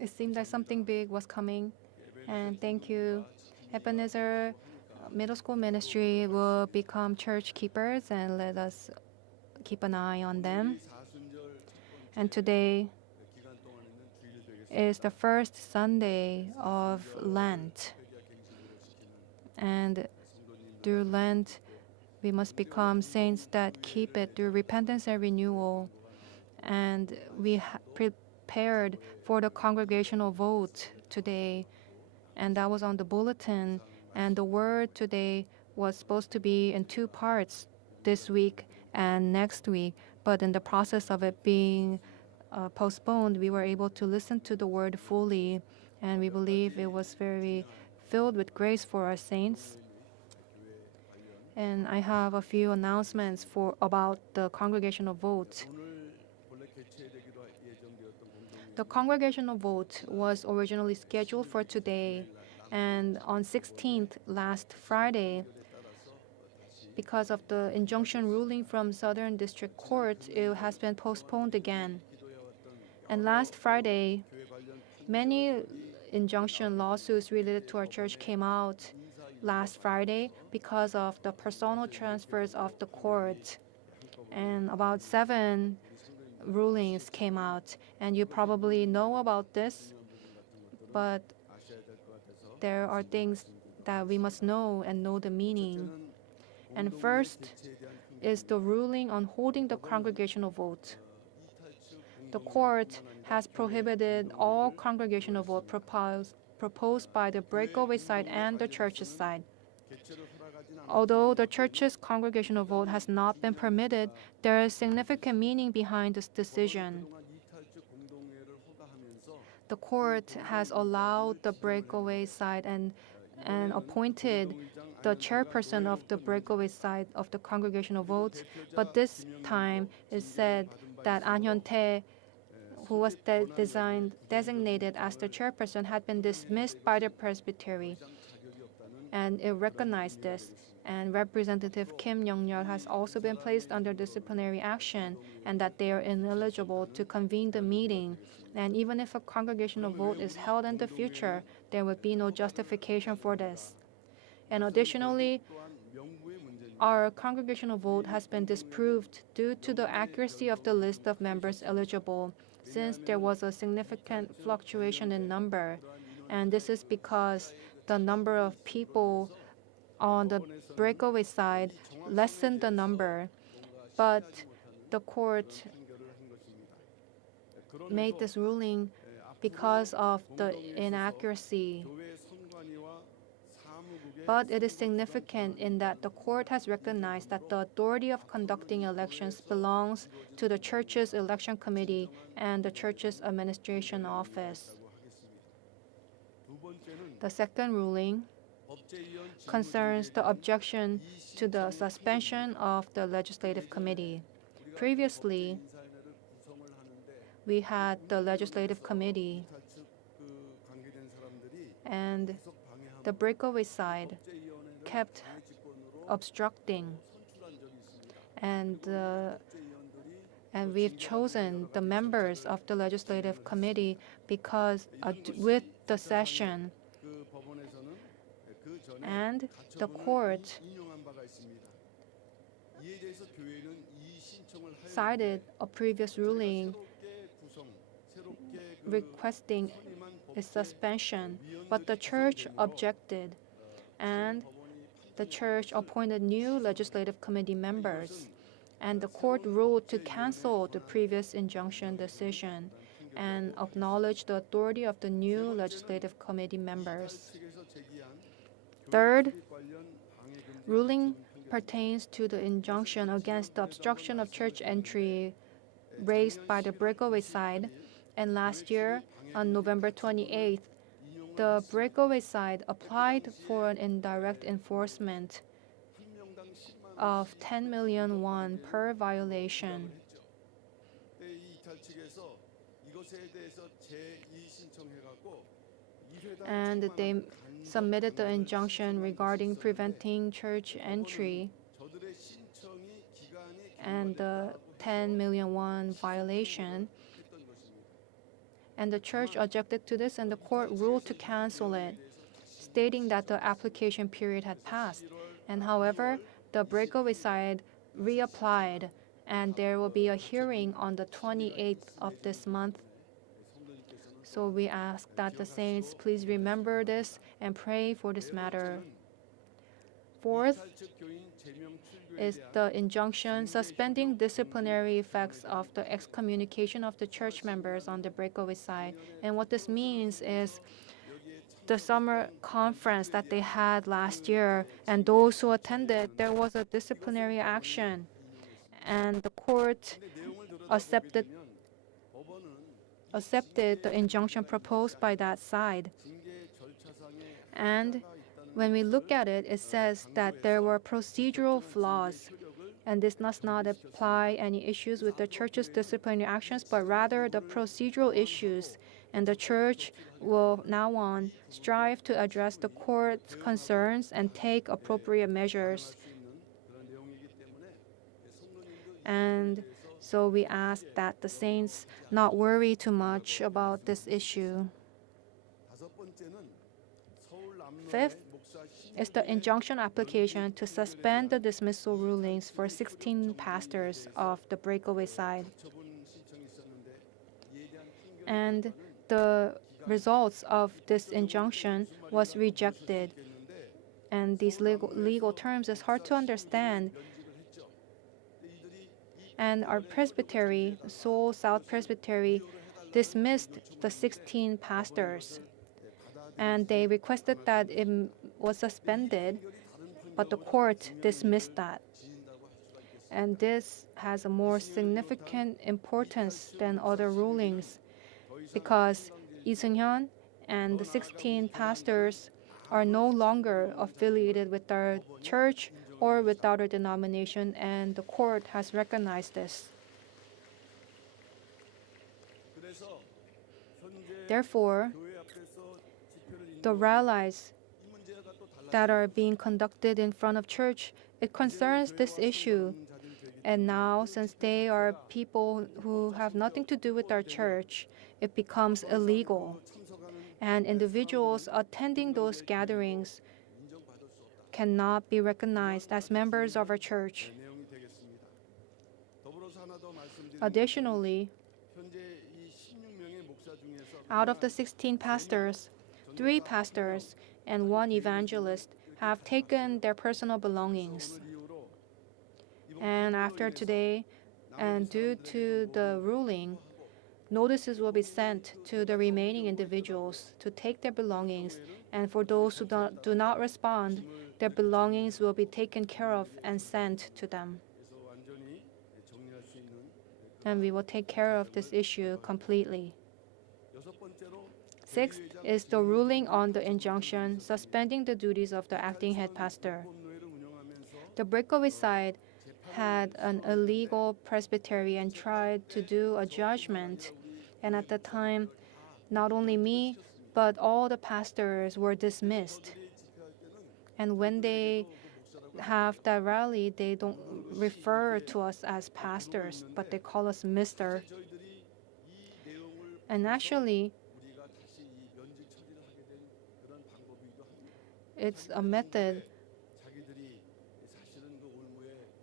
It seemed like something big was coming. And thank you. Ebenezer Middle School Ministry will become church keepers and let us keep an eye on them. And today is the first Sunday of Lent. And through Lent, we must become saints that keep it through repentance and renewal. And we prepared for the congregational vote today, and that was on the bulletin. And the word today was supposed to be in two parts, this week and next week, but in the process of it being postponed, we were able to listen to the word fully, and we believe it was very filled with grace for our saints. And I have a few announcements about the congregational vote. The congregational vote was originally scheduled for today, and on 16th, last Friday, because of the injunction ruling from Southern District Court, it has been postponed again. And last Friday, many injunction lawsuits related to our church came out last Friday because of the personal transfers of the court. And about 7 rulings came out. And you probably know about this, but there are things that we must know and know the meaning. And first is the ruling on holding the congregational vote. The court has prohibited all congregational vote proposed by the breakaway side and the church's side. Although the church's congregational vote has not been permitted, there is significant meaning behind this decision. The court has allowed the breakaway side and appointed the chairperson of the breakaway side of the congregational votes, but this time it said that An Hyun-tae, who was designated as the chairperson, had been dismissed by the presbytery, and it recognized this. And Representative Kim Young-yeol has also been placed under disciplinary action, and that they are ineligible to convene the meeting. And even if a congregational vote is held in the future, there would be no justification for this. And additionally, our congregational vote has been disproved due to the accuracy of the list of members eligible, since there was a significant fluctuation in number. And this is because the number of people on the breakaway side lessened the number, but the court made this ruling because of the inaccuracy. But it is significant in that the court has recognized that the authority of conducting elections belongs to the church's election committee and the church's administration office. The second ruling concerns the objection to the suspension of the legislative committee. Previously, we had the legislative committee, and the breakaway side kept obstructing, and we've chosen the members of the legislative committee because with the session, and the court cited a previous ruling requesting its suspension, but the church objected, and the church appointed new legislative committee members, and the court ruled to cancel the previous injunction decision and acknowledge the authority of the new legislative committee members. Third ruling pertains to the injunction against the obstruction of church entry raised by the breakaway side. And last year, on November 28th, the breakaway side applied for an indirect enforcement of 10 million won per violation. And they submitted the injunction regarding preventing church entry, and the 10 million won violation. And the church objected to this, and the court ruled to cancel it, stating that the application period had passed. And however, the breakaway side reapplied, and there will be a hearing on the 28th of this month. So we ask that the saints please remember this and pray for this matter. Fourth is the injunction suspending disciplinary effects of the excommunication of the church members on the breakaway side. And what this means is the summer conference that they had last year, and those who attended, there was a disciplinary action, and the court accepted the injunction proposed by that side. And when we look at it, it says that there were procedural flaws, and this does not apply any issues with the church's disciplinary actions, but rather the procedural issues. And the church will now on strive to address the court's concerns and take appropriate measures. And so we ask that the saints not worry too much about this issue. Fifth is the injunction application to suspend the dismissal rulings for 16 pastors of the breakaway side. And the results of this injunction was rejected. And these legal terms is hard to understand. And our presbytery, Seoul South Presbytery, dismissed the 16 pastors. And they requested that it was suspended, but the court dismissed that. And this has a more significant importance than other rulings, because Lee Seung-hyun and the 16 pastors are no longer affiliated with our church or with our denomination, and the court has recognized this. Therefore, the rallies that are being conducted in front of church, it concerns this issue. And now, since they are people who have nothing to do with our church, it becomes illegal. And individuals attending those gatherings cannot be recognized as members of our church. Additionally, out of the 16 pastors, 3 pastors and 1 evangelist have taken their personal belongings. And after today, and due to the ruling, notices will be sent to the remaining individuals to take their belongings. And for those who do not respond, their belongings will be taken care of and sent to them. And we will take care of this issue completely. Sixth is the ruling on the injunction suspending the duties of the acting head pastor. The breakaway side had an illegal presbytery and tried to do a judgment. And at the time, not only me, but all the pastors were dismissed. And when they have that rally, they don't refer to us as pastors, but they call us Mr. And actually, it's a method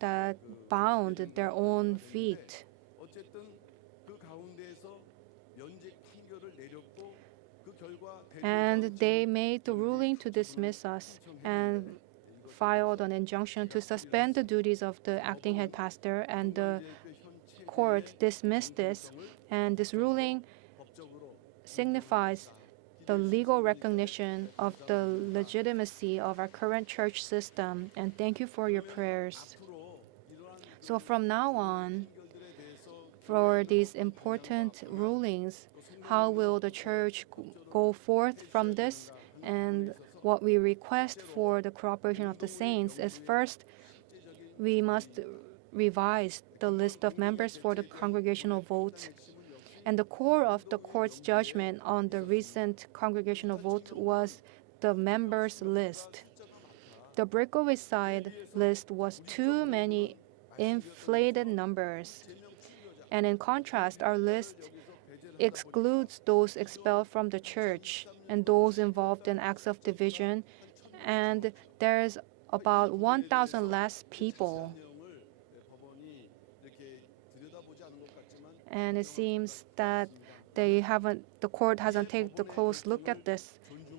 that bound their own feet. And they made the ruling to dismiss us and filed an injunction to suspend the duties of the acting head pastor, and the court dismissed this. And this ruling signifies the legal recognition of the legitimacy of our current church system. And thank you for your prayers. So from now on, for these important rulings, how will the church go forth from this? And what we request for the cooperation of the saints is, first, we must revise the list of members for the congregational vote. And the core of the court's judgment on the recent congregational vote was the members' list. The breakaway side list was too many inflated numbers. And in contrast, our list excludes those expelled from the church and those involved in acts of division, and there's about 1,000 less people. And it seems that the court hasn't taken a close look at this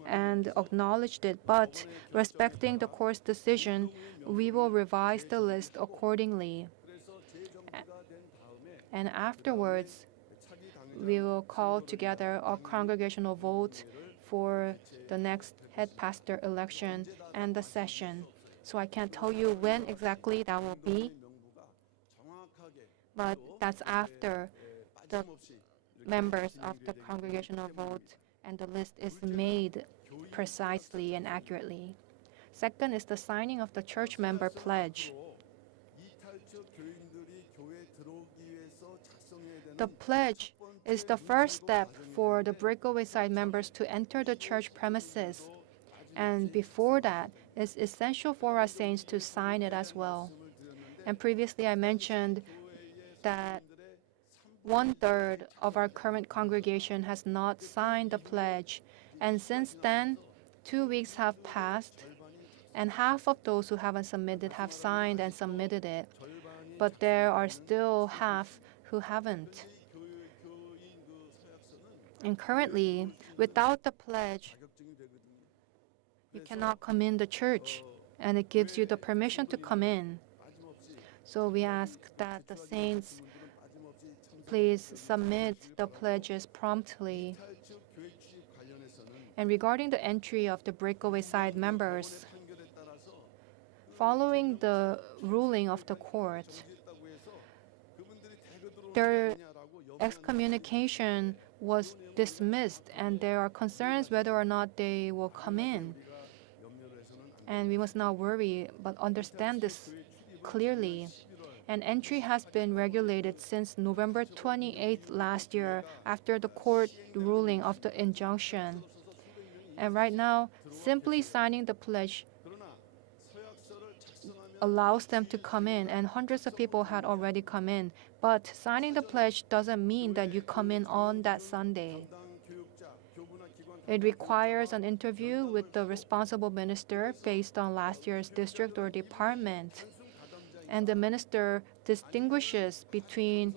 and acknowledged it. But respecting the court's decision, we will revise the list accordingly. And afterwards, we will call together a congregational vote for the next head pastor election and the session. So I can't tell you when exactly that will be, but that's after the members of the congregational vote and the list is made precisely and accurately. Second is the signing of the church member pledge. The pledge is the first step for the breakaway side members to enter the church premises. And before that, it's essential for our saints to sign it as well. And previously I mentioned that 1/3 of our current congregation has not signed the pledge. And since then, 2 weeks have passed, and half of those who haven't submitted have signed and submitted it. But there are still half who haven't. And currently, without the pledge, you cannot come in the church, and it gives you the permission to come in. So we ask that the saints please submit the pledges promptly. And regarding the entry of the breakaway side members, following the ruling of the court, their excommunication was dismissed, and there are concerns whether or not they will come in. And we must not worry, but understand this clearly. And entry has been regulated since November 28th last year after the court ruling of the injunction. And right now, simply signing the pledge allows them to come in, and hundreds of people had already come in. But signing the pledge doesn't mean that you come in on that Sunday. It requires an interview with the responsible minister based on last year's district or department. And the minister distinguishes between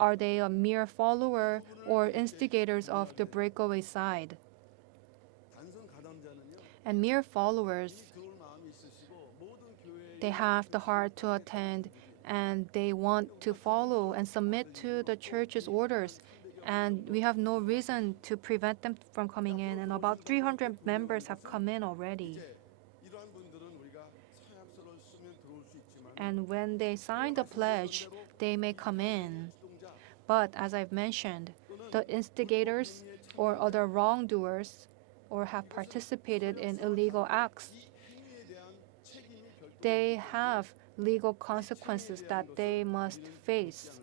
are they a mere follower or instigators of the breakaway side. And mere followers, they have the heart to attend and they want to follow and submit to the church's orders. And we have no reason to prevent them from coming in. And about 300 members have come in already. And when they sign the pledge, they may come in. But as I've mentioned, the instigators or other wrongdoers or have participated in illegal acts, they have legal consequences that they must face.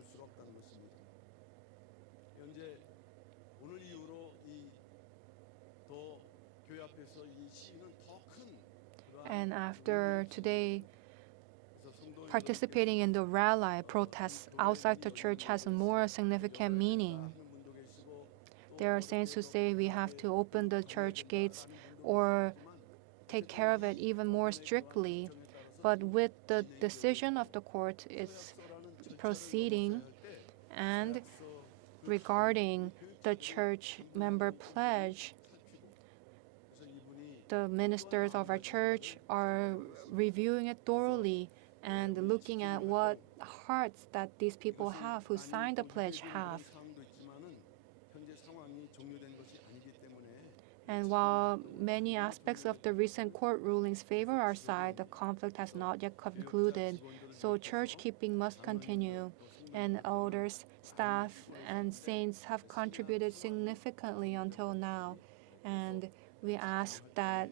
And after today, participating in the rally protests outside the church has a more significant meaning. There are saints who say we have to open the church gates or take care of it even more strictly. But with the decision of the court, it's proceeding. And regarding the church member pledge, the ministers of our church are reviewing it thoroughly and looking at what hearts that these people have who signed the pledge have. And while many aspects of the recent court rulings favor our side, the conflict has not yet concluded. So church keeping must continue. And elders, staff, and saints have contributed significantly until now. And we ask that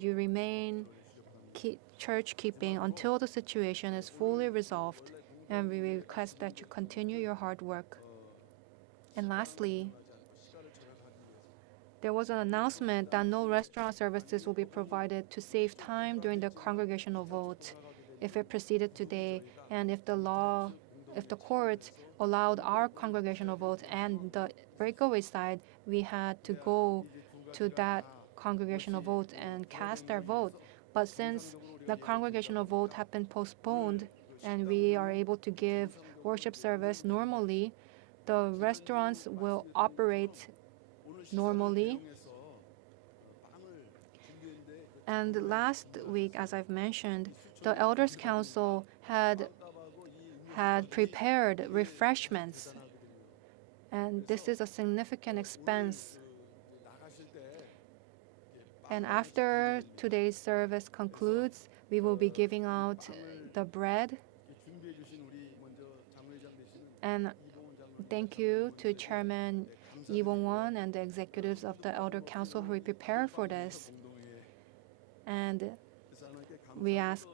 you remain church keeping until the situation is fully resolved. And we request that you continue your hard work. And lastly, there was an announcement that no restaurant services will be provided to save time during the congregational vote if it proceeded today and if the law if the court allowed our congregational vote and the breakaway side, we had to go to that congregational vote and cast our vote. But since the congregational vote had been postponed and we are able to give worship service normally, the restaurants will operate normally. And last week, as I've mentioned, the Elders Council had prepared refreshments, and this is a significant expense. And after today's service concludes, we will be giving out the bread. And thank you to Chairman Lee Won-won and the executives of the Elder Council who prepared for this. And we ask,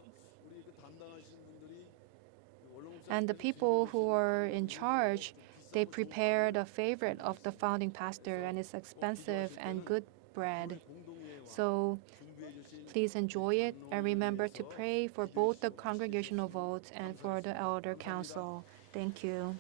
and the people who are in charge, they prepared a favorite of the founding pastor, and it's expensive and good bread. So please enjoy it and remember to pray for both the congregational votes and for the Elder Council. Thank you.